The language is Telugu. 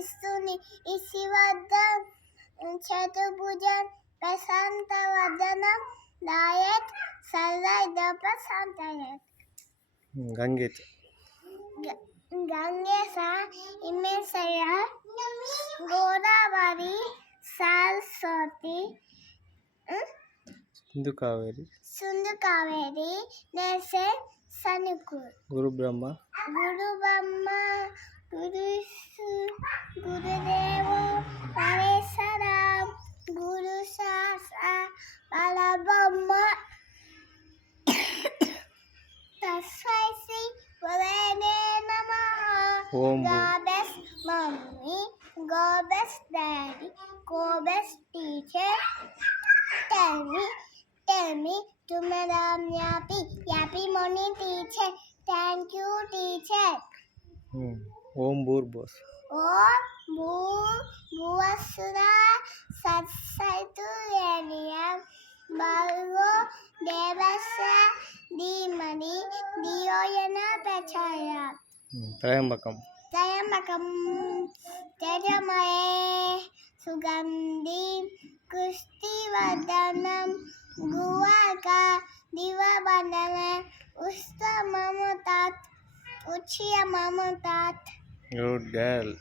ఇస్తుని ఇసివద్దం చతుర్భుజం ప్రశాంతవదనం దాయత్ సర్వైదోపశాంతయత్. గంగేశ గంగేశ ఇమేశయ గోదావరి సరస్వతి సింధు కావేరి నేసే సనుకు. గురు బ్రహ్మ గురుదేవో మహేశ్వర గురు శాస్త్ర పరబ్రహ్మ తస్మై శ్రీ గురవే నమః. God bless mommy, God bless daddy, God bless teacher. Tell me tomorrow I'm happy morning teacher. Thank you teacher. ఓం భూర్భువః ఓం భూర్భువస్సురా సత్సవితుర్వరేణ్యం భర్గో దేవస్య ధీమహి ధియో యో ప్రచోదయాత్. త్రయంబకం తేజోమయే సుగంధిం పుష్టివర్ధనం గువాక దివ్యవందనం ఉత్తమముతాత్ ఉచ్యమముతాత్. Good girl.